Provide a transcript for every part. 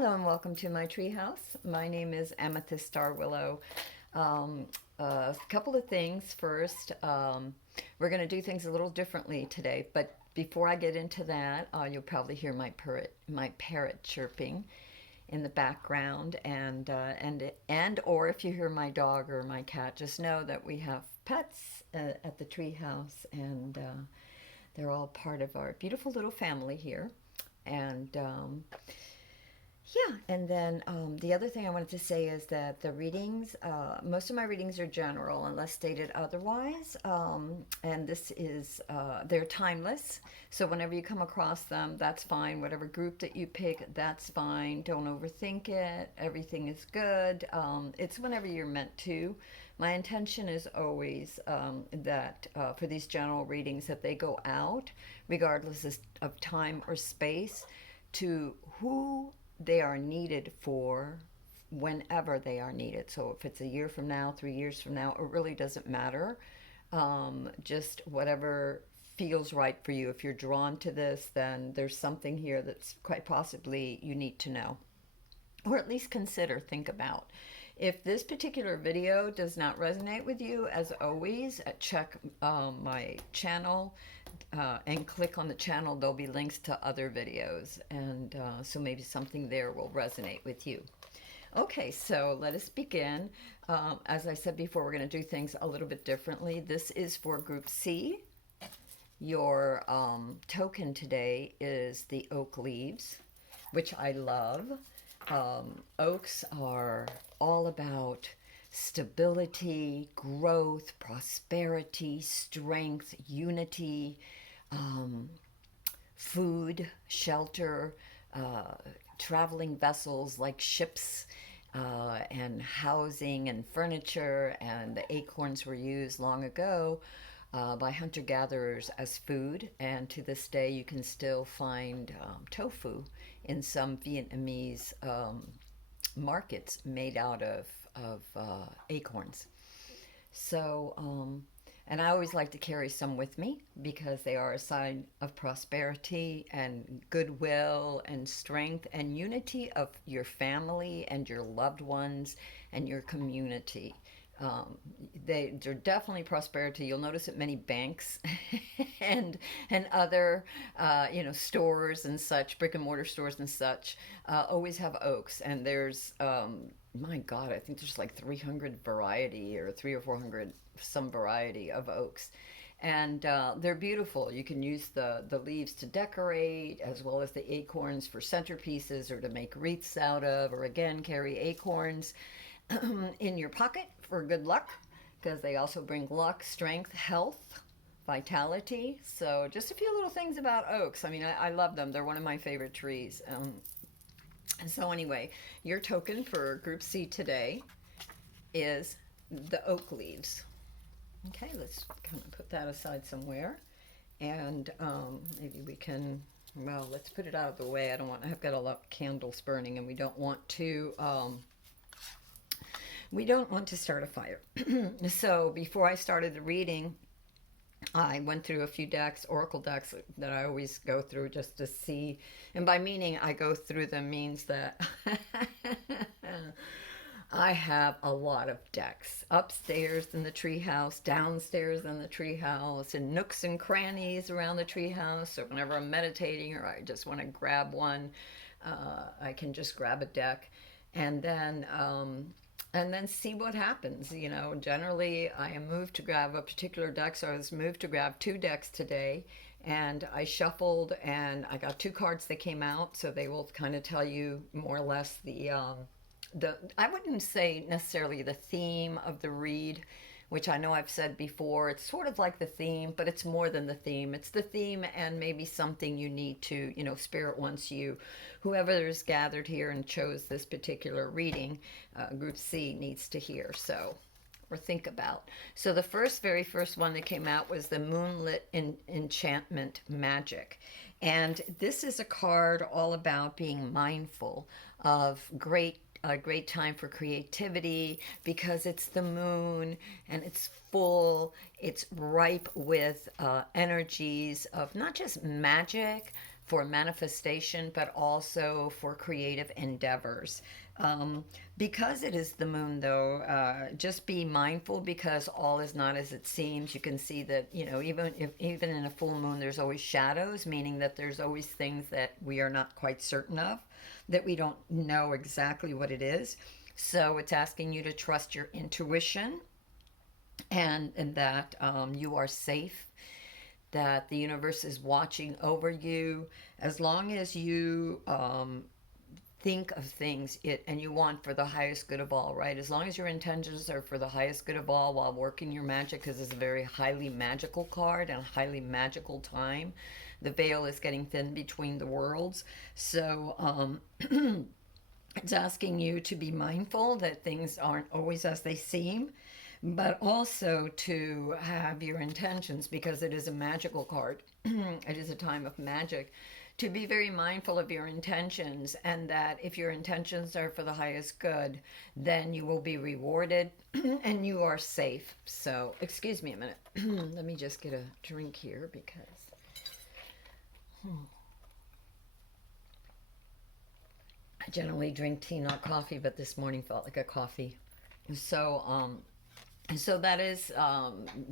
Hello and welcome to my treehouse. My name is Amethyst Starwillow. A couple of things first. We're going to do things a little differently today, but before I get into that, you'll probably hear my parrot chirping in the background, and or if you hear my dog or my cat, just know that we have pets at the treehouse, and they're all part of our beautiful little family here. And yeah, and then the other thing I wanted to say is that the readings, most of my readings are general unless stated otherwise. And this is, they're timeless. So whenever you come across them, that's fine. Whatever group that you pick, that's fine. Don't overthink it. Everything is good. It's whenever you're meant to. My intention is always that for these general readings that they go out, regardless of time or space, to who they are needed for whenever they are needed. So if it's a year from now, 3 years from now, it really doesn't matter. Just whatever feels right for you. If you're drawn to this, then there's something here that's quite possibly you need to know, or at least consider, think about. If this particular video does not resonate with you, as always, check my channel and click on the channel. There'll be links to other videos, and so maybe something there will resonate with you. Okay, so let us begin. As I said before, we're going to do things a little bit differently. This is for Group C. Your token today is the oak leaves, which I love. Oaks are all about stability, growth, prosperity, strength, unity, food, shelter, traveling vessels like ships, and housing and furniture. And the acorns were used long ago by hunter-gatherers as food, and to this day you can still find tofu in some Vietnamese markets made out of acorns. So, and I always like to carry some with me because they are a sign of prosperity and goodwill and strength and unity of your family and your loved ones and your community. Um, they're definitely prosperity. You'll notice at many banks and other stores and such, brick and mortar stores and such, always have oaks. And there's my God, I think there's like 300 variety or 300 or 400 some variety of oaks. And they're beautiful. You can use the leaves to decorate, as well as the acorns for centerpieces or to make wreaths out of, or again carry acorns in your pocket for good luck, because they also bring luck, strength, health, vitality. So just a few little things about oaks. I mean, I love them. They're one of my favorite trees. And so anyway, your token for Group C today is the oak leaves. Okay, let's kind of put that aside somewhere. And maybe we can, well, let's put it out of the way. I've got a lot of candles burning, and we don't want to start a fire. So before I started the reading, I went through a few decks, oracle decks that I always go through just to see. And by meaning I go through them means that I have a lot of decks upstairs in the treehouse, downstairs in the treehouse, and nooks and crannies around the treehouse. So whenever I'm meditating or I just want to grab one, I can just grab a deck, and then see what happens. Generally I am moved to grab a particular deck, so I was moved to grab two decks today, and I shuffled and I got two cards that came out, so they will kind of tell you more or less the I wouldn't say necessarily the theme of the read, which I know I've said before. It's sort of like the theme, but it's more than the theme. It's the theme and maybe something you need to, Spirit wants you, whoever is gathered here and chose this particular reading, Group C needs to hear. So, or think about. So the very first one that came out was the Moonlit Enchantment Magic. And this is a card all about being mindful of a great time for creativity, because it's the moon and it's ripe with energies of not just magic, for manifestation, but also for creative endeavors. Because it is the moon, though, just be mindful because all is not as it seems. You can see that, even in a full moon, there's always shadows, meaning that there's always things that we are not quite certain of, that we don't know exactly what it is. So it's asking you to trust your intuition, and that you are safe, that the universe is watching over you. As long as you think of things and you want for the highest good of all, right? As long as your intentions are for the highest good of all while working your magic, because it's a very highly magical card and a highly magical time. The veil is getting thin between the worlds. So it's asking you to be mindful that things aren't always as they seem, but also to have your intentions, because it is a magical card. It is a time of magic, to be very mindful of your intentions, and that if your intentions are for the highest good, then you will be rewarded and you are safe. So, excuse me a minute. Let me just get a drink here because I generally drink tea, not coffee, but this morning felt like a coffee. So that is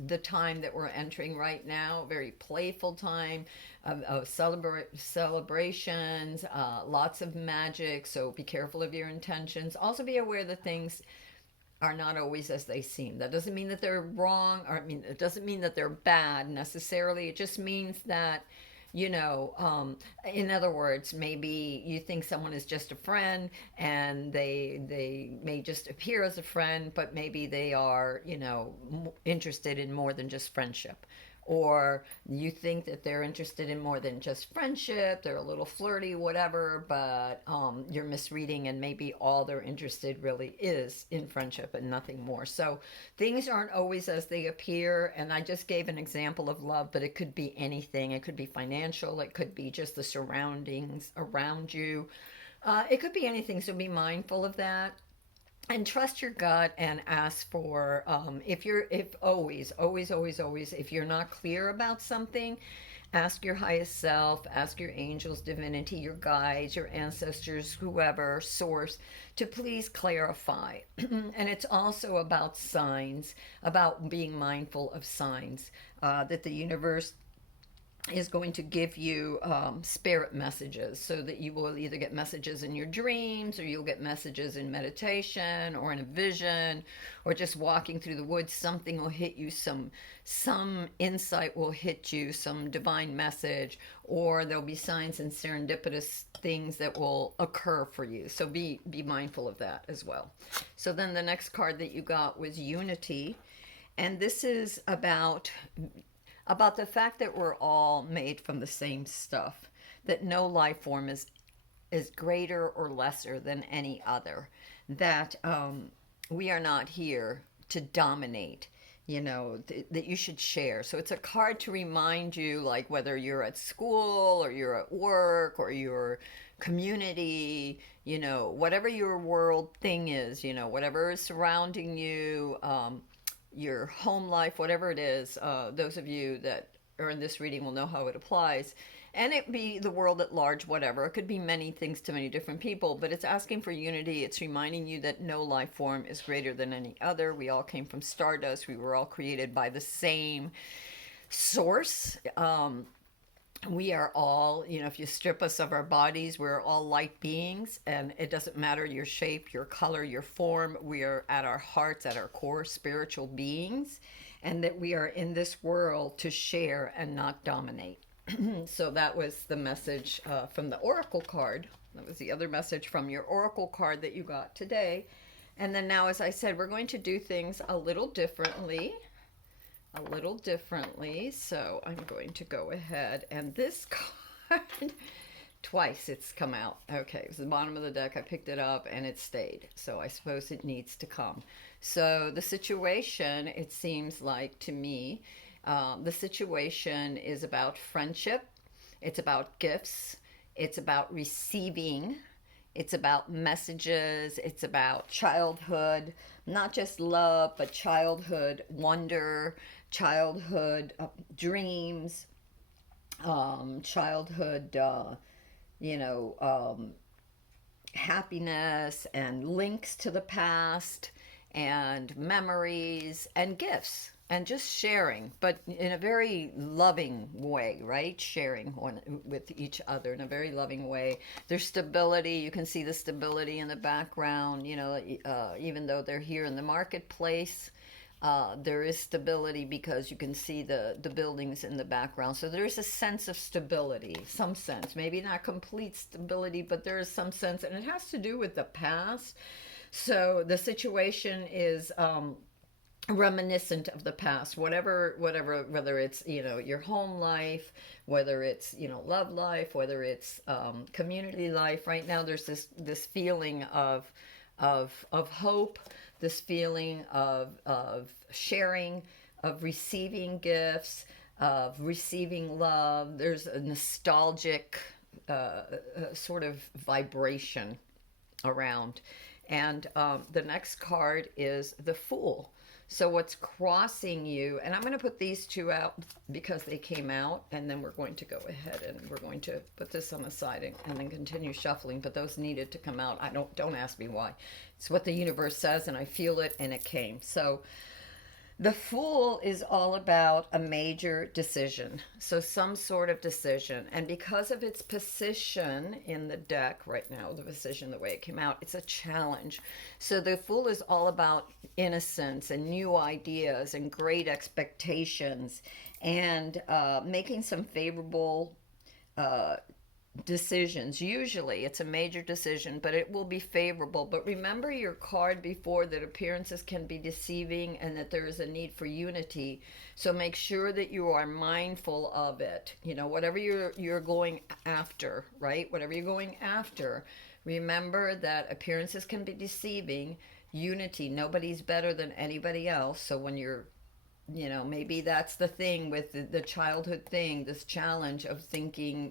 the time that we're entering right now. Very playful time of celebrations, lots of magic. So be careful of your intentions. Also be aware that things are not always as they seem. That doesn't mean that they're wrong, or it doesn't mean that they're bad necessarily. It just means that, in other words, maybe you think someone is just a friend, and they may just appear as a friend, but maybe they are, interested in more than just friendship. Or you think that they're interested in more than just friendship, they're a little flirty, whatever, but you're misreading, and maybe all they're interested really is in friendship and nothing more. So things aren't always as they appear, and I just gave an example of love, but it could be anything. It could be financial, it could be just the surroundings around you. It could be anything, so be mindful of that. And trust your gut and ask for, if always, if you're not clear about something, ask your highest self, ask your angels, divinity, your guides, your ancestors, whoever, source, to please clarify. And it's also about signs, about being mindful of signs, that the universe is going to give you spirit messages, so that you will either get messages in your dreams, or you'll get messages in meditation, or in a vision, or just walking through the woods. Something will hit you, some insight will hit you, some divine message, or there'll be signs and serendipitous things that will occur for you. So be mindful of that as well. So then the next card that you got was Unity, and this is about the fact that we're all made from the same stuff, that no life form is greater or lesser than any other, that we are not here to dominate, that you should share. So it's a card to remind you, like whether you're at school or you're at work or your community, whatever your world thing is, whatever is surrounding you, your home life, whatever it is. Those of you that are in this reading will know how it applies. And it be the world at large, whatever. It could be many things to many different people, but it's asking for unity. It's reminding you that no life form is greater than any other. We all came from stardust. We were all created by the same source. We are all, if you strip us of our bodies, we're all light beings, and it doesn't matter your shape, your color, your form. We are at our hearts, at our core, spiritual beings, and that we are in this world to share and not dominate. So that was the message from the Oracle card. That was the other message from your Oracle card that you got today. And then now, as I said, we're going to do things a little differently. So I'm going to go ahead, and this card, twice it's come out. Okay, it was the bottom of the deck. I picked it up and it stayed. So I suppose it needs to come. So the situation, it seems like to me, the situation is about friendship. It's about gifts. It's about receiving. It's about messages. It's about childhood, not just love, but childhood wonder, childhood dreams, childhood, you know, happiness and links to the past and memories and gifts and just sharing, but in a very loving way, right? Sharing with each other in a very loving way. There's stability. You can see the stability in the background, even though they're here in the marketplace. There is stability because you can see the buildings in the background. So there's a sense of stability, some sense. Maybe not complete stability, but there is some sense. And it has to do with the past. So the situation is reminiscent of the past, whatever, whether it's, your home life, whether it's, love life, whether it's community life. Right now, there's this feeling of hope, this feeling of sharing, of receiving gifts, of receiving love. There's a nostalgic sort of vibration around. And the next card is the Fool. So what's crossing you, and I'm going to put these two out because they came out, and then we're going to go ahead and we're going to put this on the side and then continue shuffling, but those needed to come out. Don't ask me why. It's what the universe says, and I feel it, and it came. So the Fool is all about a major decision. So some sort of decision. And because of its position in the deck right now, the position, the way it came out, it's a challenge. So the Fool is all about innocence and new ideas and great expectations and making some favorable decisions. Usually it's a major decision, but it will be favorable. But remember your card before, that appearances can be deceiving and that there is a need for unity. So make sure that you are mindful of it. Whatever you're going after, right? Whatever you're going after, remember that appearances can be deceiving. Unity, nobody's better than anybody else. So when you're maybe that's the thing with the childhood thing, this challenge of thinking,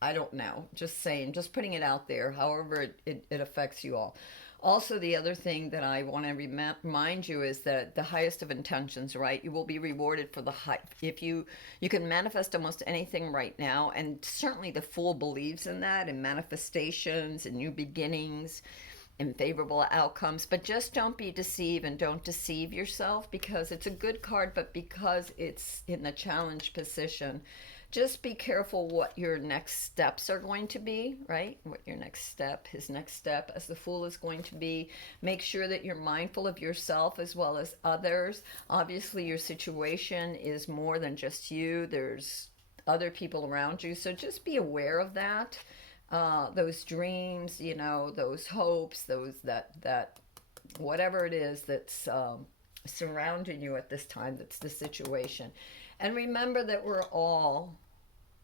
I don't know, just saying, just putting it out there, however it affects you all. Also, the other thing that I want to remind you is that the highest of intentions, right? You will be rewarded for the high. If you can manifest almost anything right now, and certainly the Fool believes in that, in manifestations and new beginnings and favorable outcomes. But just don't be deceived and don't deceive yourself, because it's a good card, but because it's in the challenge position, just be careful what your next steps are going to be, right? What your next step, his next step as the Fool is going to be. Make sure that you're mindful of yourself as well as others. Obviously, your situation is more than just you. There's other people around you. So just be aware of that. Those dreams, those hopes, that whatever it is that's surrounding you at this time, that's the situation. And remember that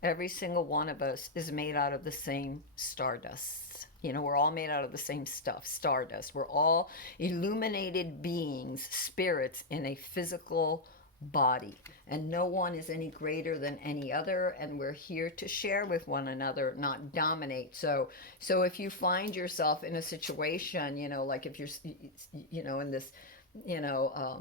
every single one of us is made out of the same stardust. We're all made out of the same stuff, stardust. We're all illuminated beings, spirits in a physical body, and no one is any greater than any other, and we're here to share with one another, not dominate. So if you find yourself in a situation, like if you're in this,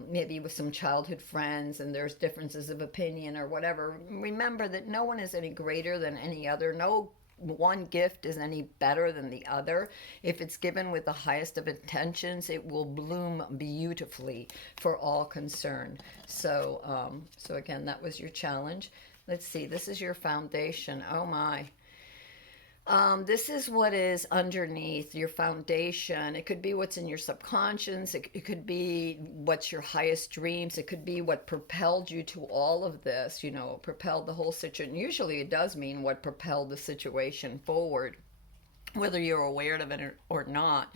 maybe with some childhood friends and there's differences of opinion or whatever, remember that no one is any greater than any other. No one gift is any better than the other. If it's given with the highest of intentions, it will bloom beautifully for all concerned. So again, that was your challenge. Let's see, this is your foundation. Oh my. This is what is underneath your foundation. It could be what's in your subconscious. It could be what's your highest dreams. It could be what propelled you to all of this, propelled the whole situation. Usually it does mean what propelled the situation forward, whether you're aware of it or not.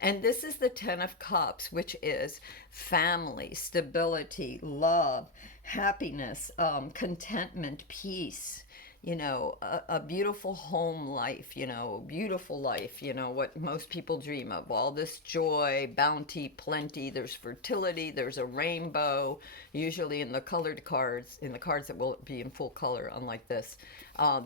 And this is the Ten of Cups, which is family, stability, love, happiness, contentment, peace. A beautiful home life, beautiful life, what most people dream of. All this joy, bounty, plenty. There's fertility. There's a rainbow, usually in the colored cards, in the cards that will be in full color, unlike this.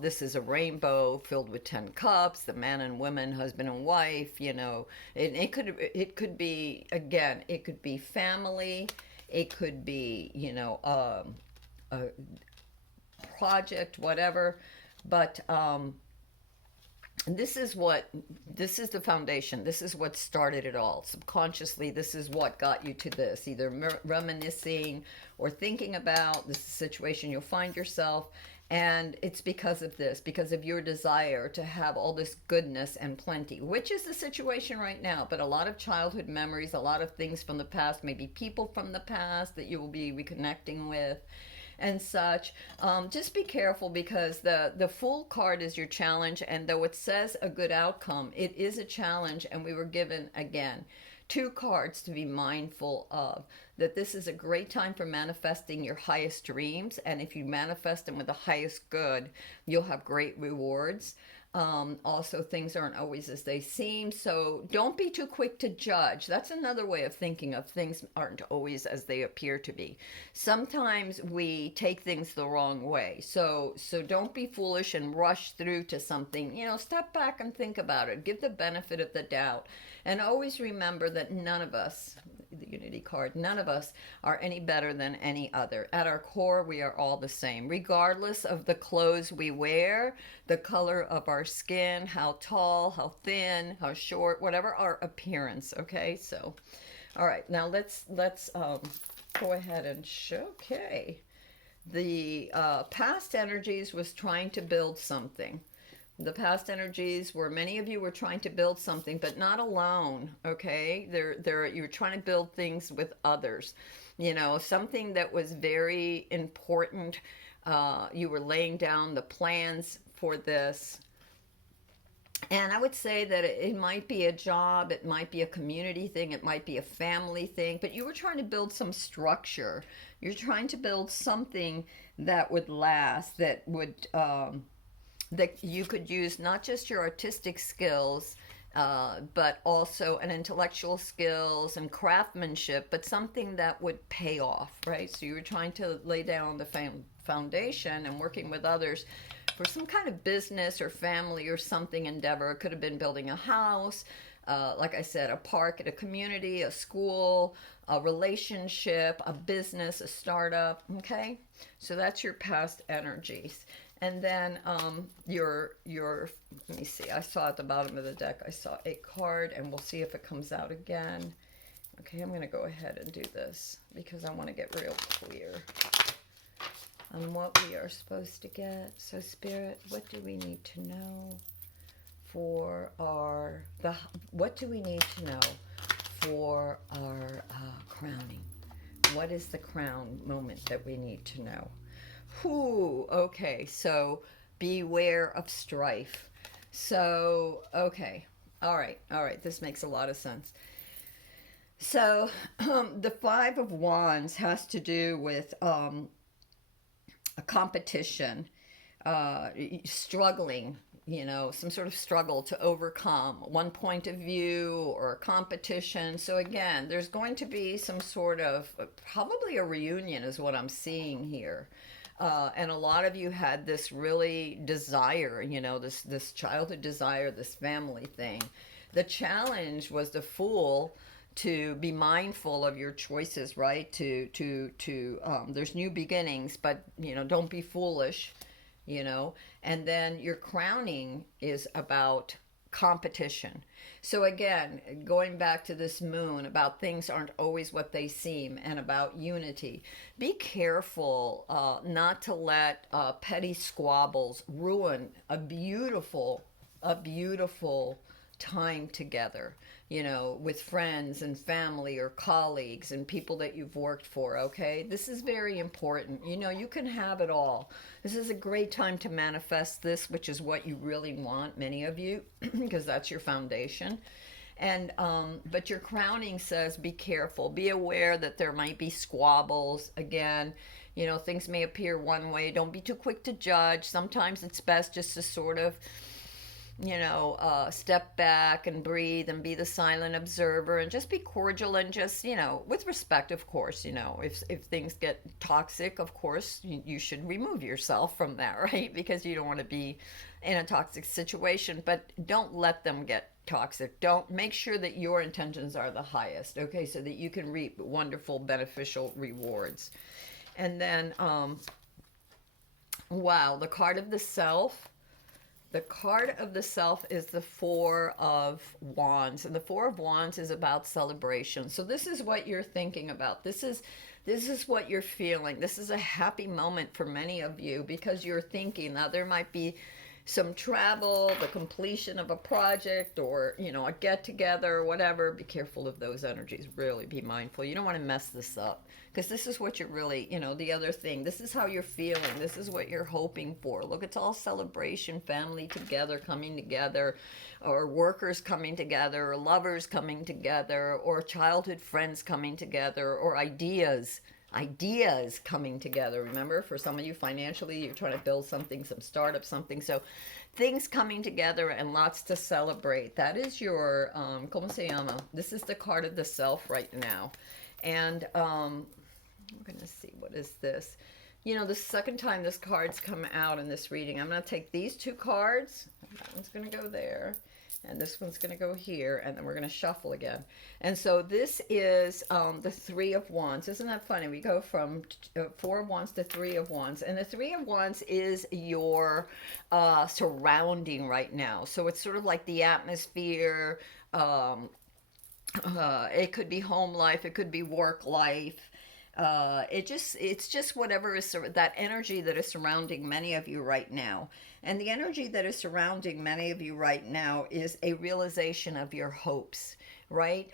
This is a rainbow filled with 10 cups, the man and woman, husband and wife, it could be, again, it could be family. It could be, project, whatever. But this is the foundation. This is what started it all. Subconsciously, this is what got you to this, either reminiscing or thinking about this situation you'll find yourself. And it's because of this, because of your desire to have all this goodness and plenty, which is the situation right now. But a lot of childhood memories, a lot of things from the past, maybe people from the past that you will be reconnecting with and such. Just be careful, because the Fool card is your challenge, and though it says a good outcome, it is a challenge. And we were given, again, two cards to be mindful of, that this is a great time for manifesting your highest dreams, and if you manifest them with the highest good, you'll have great rewards. Also, things aren't always as they seem, so don't be too quick to judge. That's another way of thinking of things aren't always as they appear to be. Sometimes we take things the wrong way, so don't be foolish and rush through to something. Step back and think about it. Give the benefit of the doubt, and always remember that none of us, the Unity card, none of us are any better than any other. At our core, we are all the same, regardless of the clothes we wear, the color of our skin, how tall, how thin, how short, whatever our appearance. Okay, so all right, now let's go ahead and show. Okay, the past energies was trying to build something. The past energies were, many of you were trying to build something, but not alone. Okay, you're trying to build things with others. Something that was very important. You were laying down the plans for this. And I would say that it might be a job, it might be a community thing, it might be a family thing, but you were trying to build some structure. You're trying to build something that would last, that would that you could use not just your artistic skills, but also an intellectual skills and craftsmanship, but something that would pay off, right? So you were trying to lay down the foundation and working with others for some kind of business or family or something endeavor. It could have been building a house, like I said, a park at a community, a school, a relationship, a business, a startup. Okay, so that's your past energies. And then your let me see, I saw at the bottom of the deck, I saw a card, and we'll see if it comes out again. Okay, I'm going to go ahead and do this because I want to get real clear on what we are supposed to get. So Spirit, what do we need to know for what do we need to know for our crowning? What is the crown moment that we need to know? Okay, so beware of strife. So, okay, all right, this makes a lot of sense. So, the Five of Wands has to do with a competition, struggling, some sort of struggle to overcome one point of view or a competition. So again, there's going to be some sort of, probably a reunion is what I'm seeing here. And a lot of you had this really desire, this childhood desire, this family thing. The challenge was the Fool to be mindful of your choices, right? There's new beginnings, but don't be foolish, And then your crowning is about competition. So again, going back to this moon, about things aren't always what they seem, and about unity. Be careful not to let petty squabbles ruin a beautiful time together, with friends and family or colleagues and people that you've worked for. Okay, this is very important. You can have it all. This is a great time to manifest this, which is what you really want, many of you, because that's your foundation. And but your crowning says be careful, be aware that there might be squabbles. Again, things may appear one way. Don't be too quick to judge. Sometimes it's best just to sort of step back and breathe and be the silent observer, and just be cordial, and just, with respect, of course. If things get toxic, of course, you should remove yourself from that, right? Because you don't want to be in a toxic situation, but don't let them get toxic. Don't make sure that your intentions are the highest, okay, so that you can reap wonderful, beneficial rewards. And then, Wow, the card of the self. The card of the self is the Four of Wands, and the Four of Wands is about celebration. So this is what you're thinking about. This is what you're feeling. This is a happy moment for many of you because you're thinking now there might be some travel, the completion of a project, or a get together or whatever. Be careful of those energies. Really be mindful. You don't want to mess this up because this is what you're really, the other thing. This is how you're feeling. This is what you're hoping for. Look, it's all celebration, family together, coming together, or workers coming together, or lovers coming together, or childhood friends coming together, or ideas coming together. Remember, for some of you financially, you're trying to build something, some startup, something. So things coming together and lots to celebrate. That is your, ¿cómo se llama? This is the card of the self right now. And I'm going to see, what is this? The second time this card's come out in this reading, I'm going to take these two cards. That one's going to go there. And this one's going to go here, and then we're going to shuffle again. And so this is the Three of Wands. Isn't that funny? We go from Four of Wands to Three of Wands. And the Three of Wands is your surrounding right now. So it's sort of like the atmosphere. It could be home life. It could be work life. It's just whatever is that energy that is surrounding many of you right now. And the energy that is surrounding many of you right now is a realization of your hopes, right?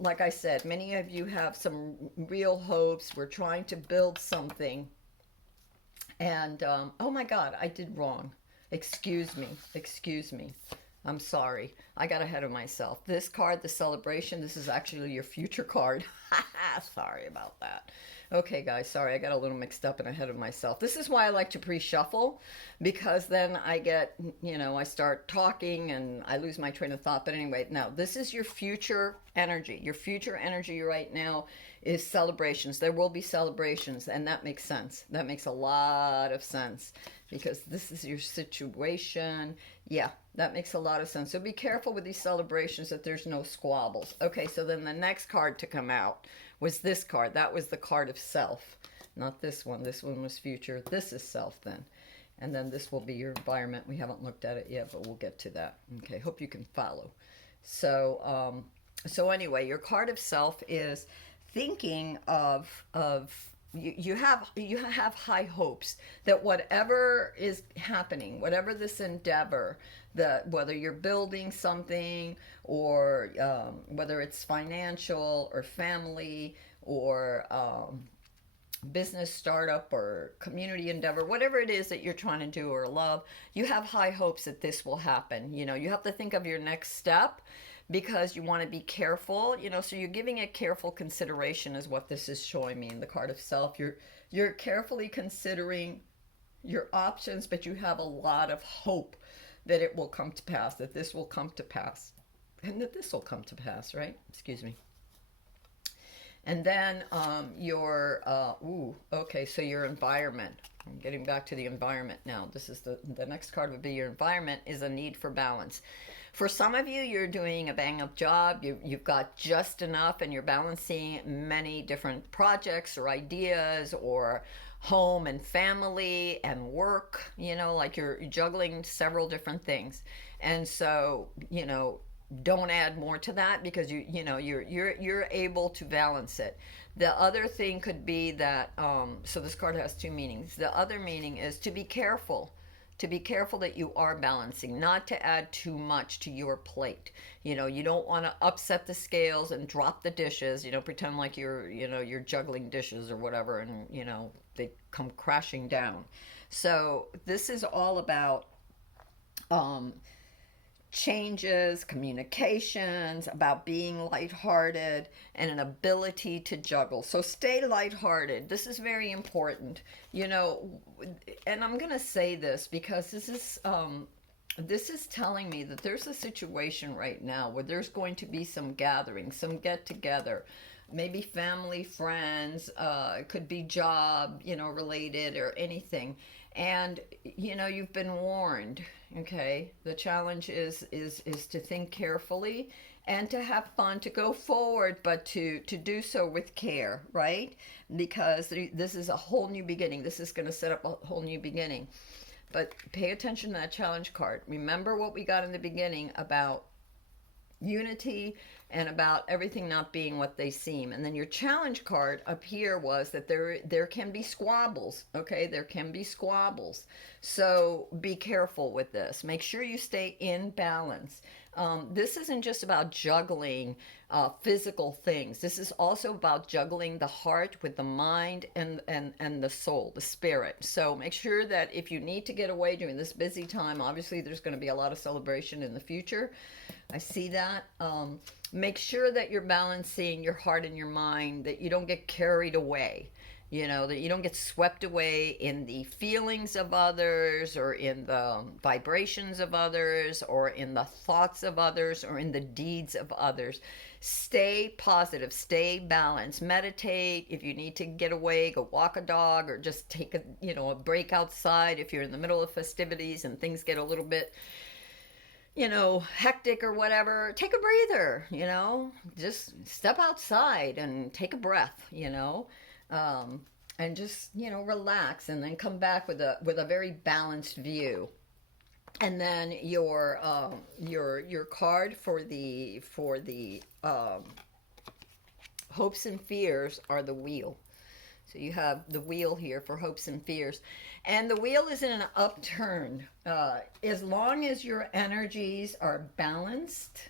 Like I said, many of you have some real hopes. We're trying to build something. And, oh my God, I did wrong. Excuse me. I'm sorry. I got ahead of myself. This card, the celebration, this is actually your future card. Sorry about that. Okay, guys, sorry. I got a little mixed up and ahead of myself. This is why I like to pre-shuffle, because then I get, I start talking and I lose my train of thought. But anyway, now this is your future energy. Your future energy right now is celebrations. There will be celebrations, and that makes sense. That makes a lot of sense because this is your situation. Yeah, that makes a lot of sense. So be careful with these celebrations that there's no squabbles. Okay, so then the next card to come out was this card. That was the card of self, not this one. This one was future. This is self then. And then this will be your environment. We haven't looked at it yet, but we'll get to that. Okay, hope you can follow. So, so anyway, your card of self is thinking of you have high hopes that whatever is happening, whatever this endeavor, that whether you're building something or whether it's financial or family or business startup or community endeavor, whatever it is that you're trying to do or love, you have high hopes that this will happen. You have to think of your next step because you want to be careful, so you're giving it careful consideration is what this is showing me in the card of self. You're carefully considering your options, but you have a lot of hope that it will come to pass, that this will come to pass, and that this will come to pass, right? Excuse me. And then so your environment. I'm getting back to the environment now. This is the next card would be your environment is a need for balance. For some of you, you're doing a bang-up job. You've got just enough and you're balancing many different projects or ideas or home and family and work, like you're juggling several different things. And so, don't add more to that because you're able to balance it. The other thing could be that so this card has two meanings. The other meaning is to be careful that you are balancing, not to add too much to your plate. You don't want to upset the scales and drop the dishes, pretend like you're juggling dishes or whatever, and they come crashing down. So this is all about changes, communications, about being lighthearted, and an ability to juggle. So stay lighthearted. This is very important, and I'm going to say this because this is telling me that there's a situation right now where there's going to be some gathering, some get together, maybe family, friends, it could be job, related or anything. And, you've been warned. Okay, the challenge is to think carefully and to have fun, to go forward, but to do so with care, right? Because this is a whole new beginning. This is going to set up a whole new beginning. But pay attention to that challenge card. Remember what we got in the beginning about unity and about everything not being what they seem. And then your challenge card up here was that there can be squabbles. Okay, there can be squabbles. So be careful with this. Make sure you stay in balance. This isn't just about juggling physical things. This is also about juggling the heart with the mind and the soul, the spirit. So make sure that if you need to get away during this busy time, obviously there's going to be a lot of celebration in the future. I see that. Make sure that you're balancing your heart and your mind, that you don't get carried away. You know, that you don't get swept away in the feelings of others or in the vibrations of others or in the thoughts of others or in the deeds of others. Stay positive, stay balanced, meditate. If you need to get away, go walk a dog or just take a break outside if you're in the middle of festivities and things get a little bit hectic or whatever. Take a breather, just step outside and take a breath, and just relax, and then come back with a very balanced view. And then your card for the hopes and fears are the wheel. So you have the wheel here for hopes and fears. And the wheel is in an upturn. As long as your energies are balanced,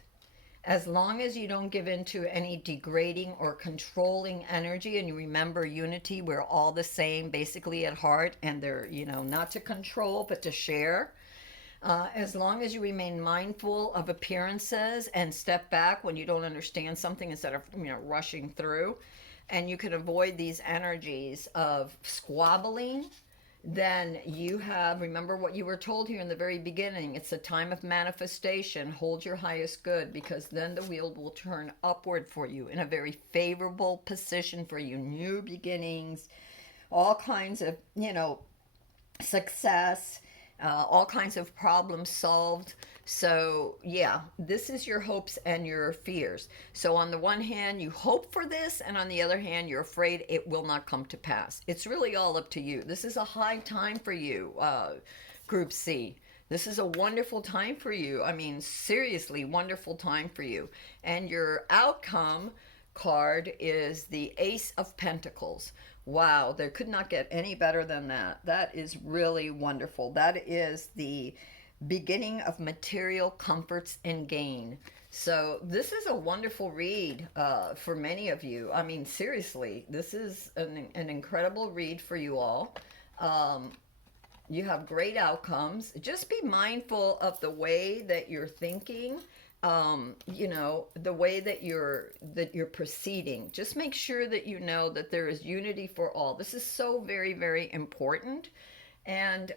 as long as you don't give into any degrading or controlling energy, and you remember unity, we're all the same basically at heart, and they're, not to control, but to share. As long as you remain mindful of appearances and step back when you don't understand something instead of, rushing through, and you can avoid these energies of squabbling, then remember what you were told here in the very beginning. It's a time of manifestation. Hold your highest good, because then the wheel will turn upward for you in a very favorable position for you. New beginnings, all kinds of, success, all kinds of problems solved. So yeah, this is your hopes and your fears. So on the one hand, you hope for this, and on the other hand, you're afraid it will not come to pass. It's really all up to you. This is a high time for you, Group C. This is a wonderful time for you. I mean, seriously, wonderful time for you. And your outcome card is the Ace of Pentacles. Wow, there could not get any better than that. That is really wonderful. That is the beginning of material comforts and gain. So this is a wonderful read for many of you. I mean, seriously, this is an incredible read for you all. You have great outcomes. Just be mindful of the way that you're thinking, the way that you're proceeding. Just make sure that you know that there is unity for all. This is so very, very important. And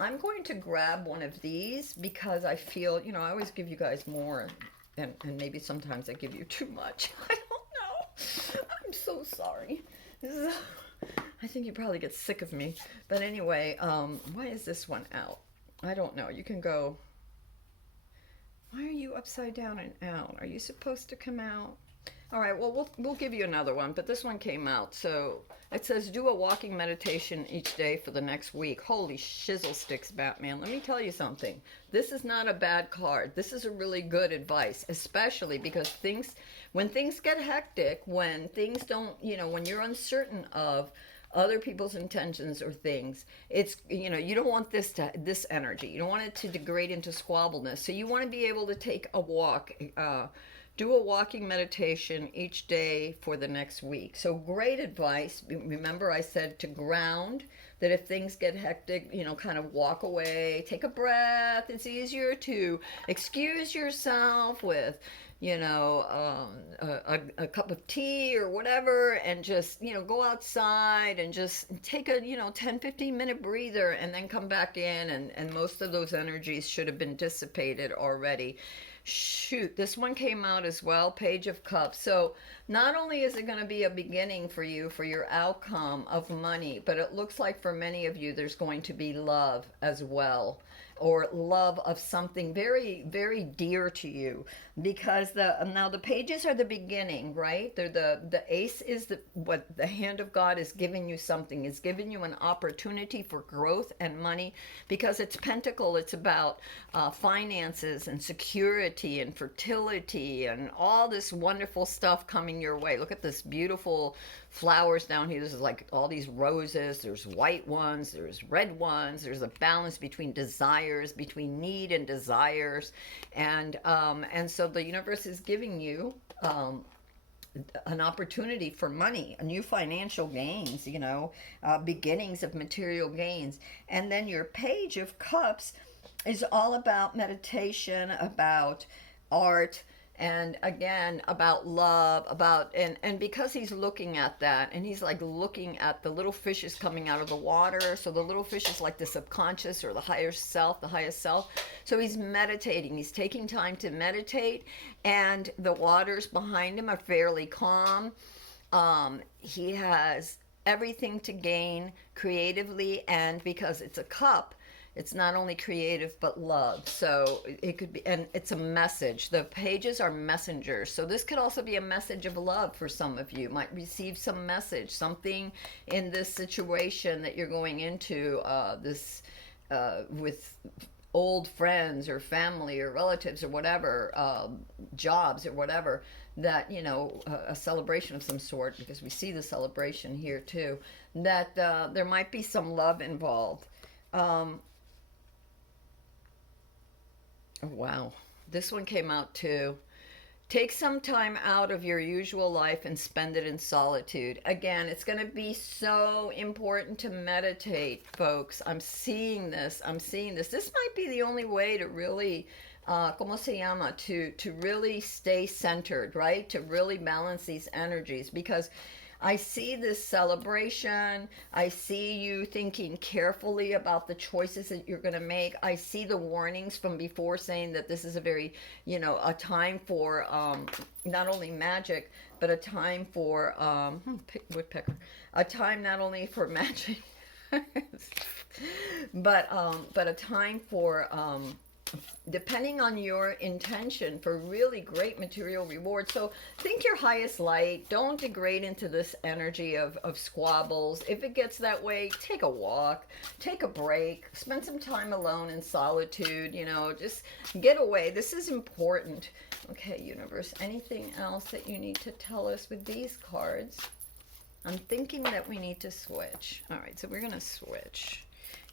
I'm going to grab one of these because I feel, I always give you guys more, and maybe sometimes I give you too much. I don't know. I'm so sorry. I think you probably get sick of me. But anyway, why is this one out? I don't know. You can go. Why are you upside down and out? Are you supposed to come out? All right, well, we'll give you another one, but this one came out. So it says, do a walking meditation each day for the next week. Holy shizzle sticks, Batman. Let me tell you something. This is not a bad card. This is a really good advice, especially because when things get hectic, when things don't, when you're uncertain of other people's intentions or things, it's, you don't want this energy. You don't want it to degrade into squabbleness. So you want to be able to take a walk, do a walking meditation each day for the next week. So great advice. Remember I said to ground, that if things get hectic, kind of walk away, take a breath. It's easier to excuse yourself with, a cup of tea or whatever, and just, go outside and just take a, 10-15 minute breather, and then come back in, and most of those energies should have been dissipated already. Shoot, this one came out as well, Page of Cups. So not only is it going to be a beginning for you for your outcome of money, but it looks like for many of you there's going to be love as well, or love of something very, very dear to you. because now the pages are the beginning, right? They're the ace is the what the hand of God is giving you something, is giving you an opportunity for growth and money, because it's pentacle. It's about finances and security and fertility and all this wonderful stuff coming your way. Look at this beautiful flowers down here. This is like all these roses. There's white ones, there's red ones. There's a balance between desires, between need and desires, and so the universe is giving you an opportunity for money, a new financial gains, beginnings of material gains. And then your page of cups is all about meditation, about art, and again about love, about and because he's looking at that, and he's like looking at the little fishes coming out of the water. So the little fish is like the subconscious or the higher self, the highest self. So he's meditating, he's taking time to meditate, and the waters behind him are fairly calm. He has everything to gain creatively, and because it's a cup, it's not only creative but love. So it could be, and it's a message. The pages are messengers. So this could also be a message of love for some of you. Might receive some message, something in this situation that you're going into, this with old friends or family or relatives or whatever, jobs or whatever, that a celebration of some sort, because we see the celebration here too, that there might be some love involved. Wow, this one came out too. Take some time out of your usual life and spend it in solitude. Again, it's going to be so important to meditate, folks. I'm seeing this. I'm seeing this. This might be the only way to really, ¿cómo se llama? To really stay centered, right? To really balance these energies, because I see this celebration. I see you thinking carefully about the choices that you're going to make. I see the warnings from before saying that this is a very, a time for not only magic, but a time for woodpecker. A time not only for magic, but a time for depending on your intention, for really great material reward. So think your highest light. Don't degrade into this energy of squabbles. If it gets that way, take a walk, take a break, spend some time alone in solitude, just get away. This is important. Okay, universe, anything else that you need to tell us with these cards? I'm thinking that we need to switch. All right, so we're going to switch.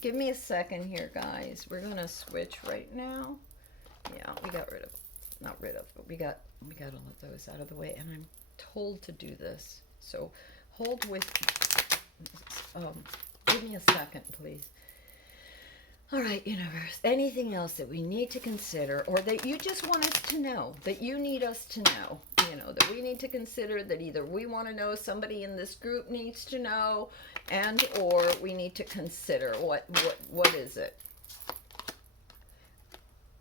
Give me a second here, guys. We're gonna switch right now. Yeah, we got rid of, not rid of, but we got all of those out of the way, and I'm told to do this. So hold with, give me a second, please. All right, universe, anything else that we need to consider, or that you just want us to know, that you need us to know, that we need to consider, that either we want to know, somebody in this group needs to know, and or we need to consider. What is it?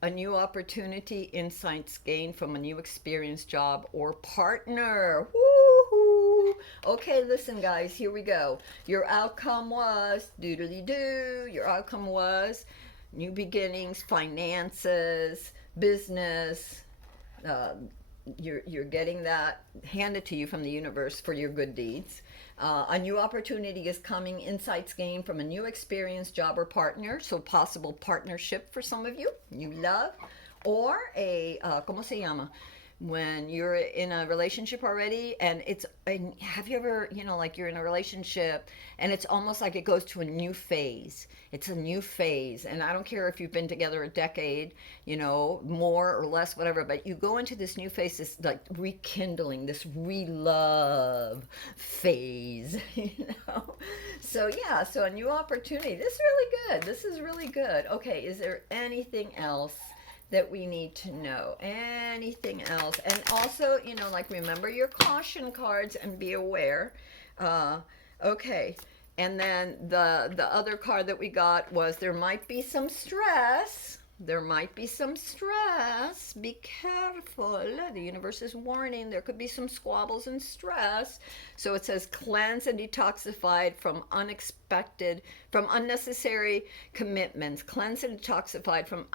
A new opportunity, insights gained from a new experience, job, or partner. Woohoo! Okay, listen, guys, here we go. Your outcome was doodly-doo. Your outcome was new beginnings, finances, business. You're getting that handed to you from the universe for your good deeds. A new opportunity is coming, insights gained from a new experience, job, or partner. So possible partnership for some of you, new love, or a, ¿cómo se llama? When you're in a relationship already, and have you ever, like you're in a relationship and it's almost like it goes to a new phase. It's a new phase, and I don't care if you've been together a decade, more or less, whatever, but you go into this new phase, this like rekindling, this re-love phase, So yeah, so a new opportunity. This is really good. This is really good. Okay, is there anything else that we need to know? Anything else? And also, like, remember your caution cards and be aware. Okay. And then the other card that we got was there might be some stress. There might be some stress. Be careful. The universe is warning. There could be some squabbles and stress. So it says cleanse and detoxified from unnecessary commitments. Cleanse and detoxified from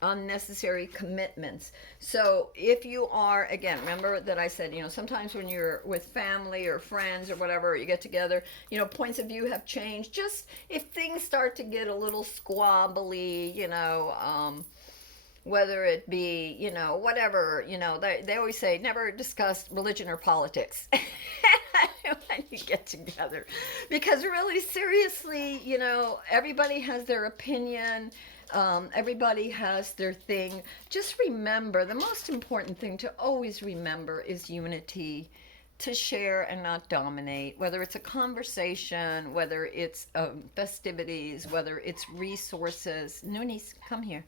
unnecessary commitments. So if you are, again, remember that I said, sometimes when you're with family or friends or whatever, you get together, points of view have changed. Just if things start to get a little squabbly, whether it be, whatever, they always say never discuss religion or politics when you get together. Because really, seriously, everybody has their opinion. Everybody has their thing. Just remember, the most important thing to always remember is unity, to share and not dominate, whether it's a conversation, whether it's festivities, whether it's resources. Noonies, come here.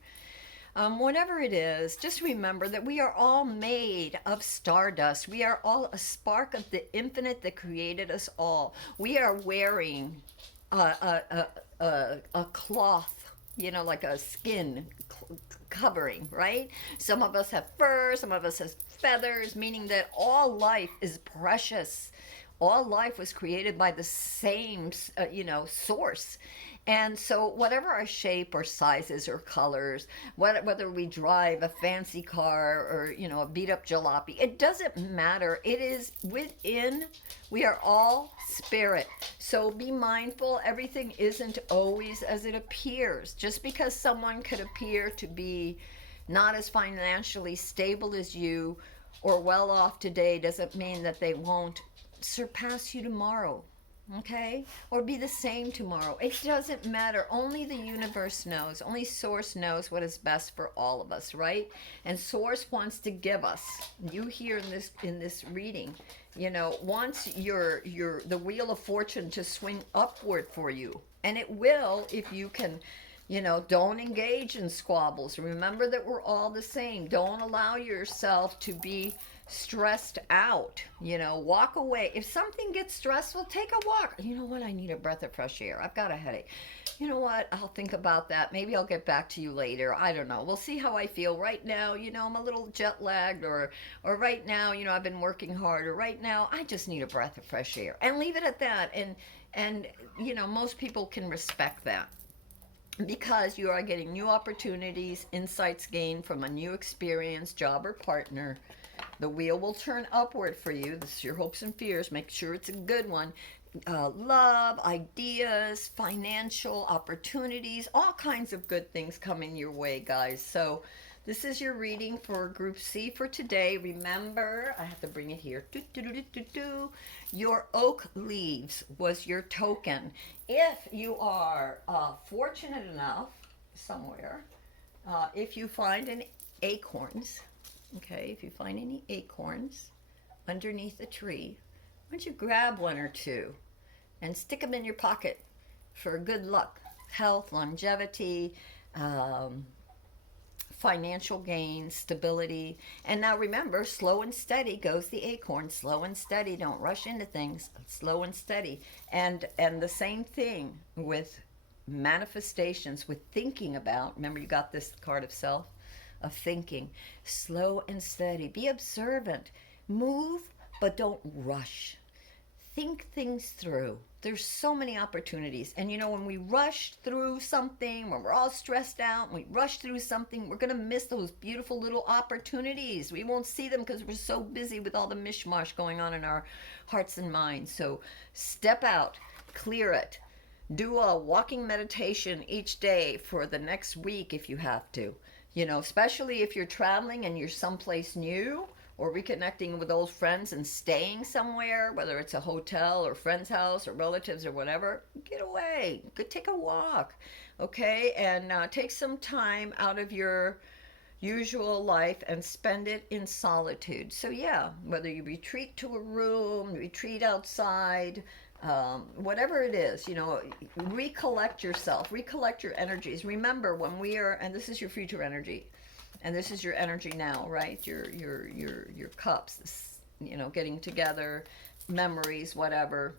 Whatever it is, just remember that we are all made of stardust. We are all a spark of the infinite that created us all. We are wearing a cloth, like a skin covering, right? Some of us have fur, some of us have feathers, meaning that all life is precious. All life was created by the same, source. And so whatever our shape or sizes or colors, whether we drive a fancy car or, a beat up jalopy, it doesn't matter. It is within, we are all spirit. So be mindful. Everything isn't always as it appears. Just because someone could appear to be not as financially stable as you or well off today doesn't mean that they won't surpass you tomorrow. Okay? Or be the same tomorrow. It doesn't matter. Only the universe knows. Only Source knows what is best for all of us, right? And Source wants to give us. You hear in this reading, wants the wheel of fortune to swing upward for you. And it will if you can, don't engage in squabbles. Remember that we're all the same. Don't allow yourself to be stressed out. Walk away. If something gets stressful, take a walk. You know what? I need a breath of fresh air. I've got a headache. You know what? I'll think about that. Maybe I'll get back to you later. I don't know. We'll see how I feel. Right now, I'm a little jet lagged, or right now, I've been working hard, or right now, I just need a breath of fresh air. And leave it at that. And most people can respect that. Because you are getting new opportunities, insights gained from a new experience, job, or partner. The wheel will turn upward for you. This is your hopes and fears. Make sure it's a good one. Love, ideas, financial opportunities, all kinds of good things coming your way, guys. So this is your reading for Group C for today. Remember, I have to bring it here. Your oak leaves was your token. If you are fortunate enough somewhere, if you find any acorns, okay, if you find any acorns underneath a tree, why don't you grab one or two and stick them in your pocket for good luck, health, longevity, financial gain, stability. And now remember, slow and steady goes the acorn. Slow and steady. Don't rush into things. Slow and steady. And the same thing with manifestations, with thinking about. Remember, you got this card of self, of thinking. Slow and steady. Be observant. Move, but don't rush. Think things through. There's so many opportunities. And when we rush through something, when we're all stressed out, we rush through something, we're going to miss those beautiful little opportunities. We won't see them because we're so busy with all the mishmash going on in our hearts and minds. So step out, clear it. Do a walking meditation each day for the next week if you have to. Especially if you're traveling and you're someplace new, or reconnecting with old friends and staying somewhere, whether it's a hotel or friend's house or relatives or whatever, get away. Go take a walk, okay? And take some time out of your usual life and spend it in solitude. So yeah, whether you retreat to a room, retreat outside, whatever it is, recollect yourself, recollect your energies. Remember when we are, and this is your future energy, and this is your energy now, right? Your cups, getting together, memories, whatever.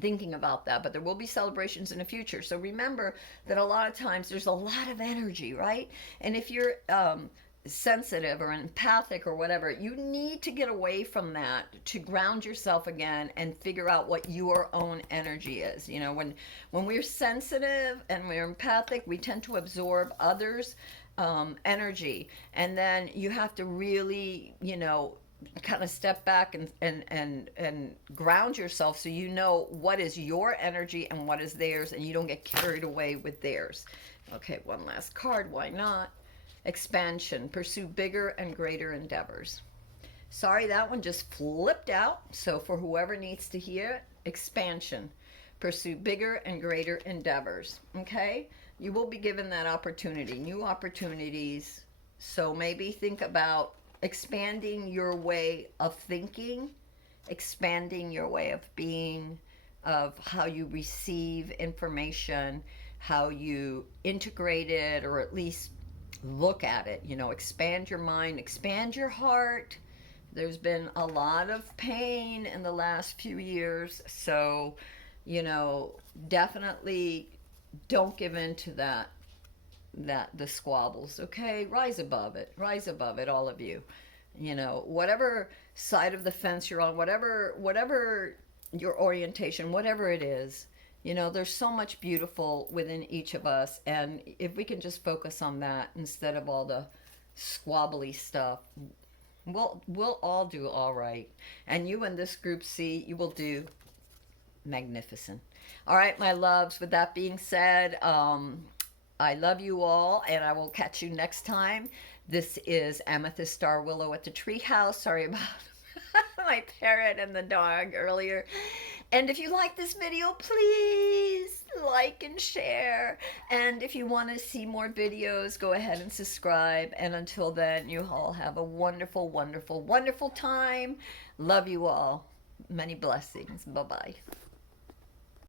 thinking about that, but there will be celebrations in the future. So remember that a lot of times there's a lot of energy, right? And if you're sensitive or empathic or whatever, you need to get away from that to ground yourself again and figure out what your own energy is. You know, when we're sensitive and we're empathic, we tend to absorb others energy, and then you have to really, you know, kind of step back and ground yourself so you know what is your energy and what is theirs, and you don't get carried away with theirs. Okay, one last card, why not? Expansion, pursue bigger and greater endeavors. Sorry, that one just flipped out. So for whoever needs to hear it, expansion, pursue bigger and greater endeavors. Okay, you will be given that opportunity, new opportunities. So maybe think about expanding your way of thinking, expanding your way of being, of how you receive information, how you integrate it, or at least look at it. You know, expand your mind, expand your heart. There's been a lot of pain in the last few years, so, you know, definitely don't give in to that the squabbles. Okay, rise above it, all of you. You know, whatever side of the fence you're on, whatever your orientation, whatever it is, you know, there's so much beautiful within each of us, and if we can just focus on that instead of all the squabbly stuff, we'll all do all right. And you in this group C, you will do magnificent. All right, my loves, with that being said, I love you all, and I will catch you next time. This is Amethyst Star Willow at the Treehouse. Sorry about my parrot and the dog earlier. And if you like this video, please like and share. And if you want to see more videos, go ahead and subscribe. And until then, you all have a wonderful, wonderful, wonderful time. Love you all. Many blessings. Bye-bye.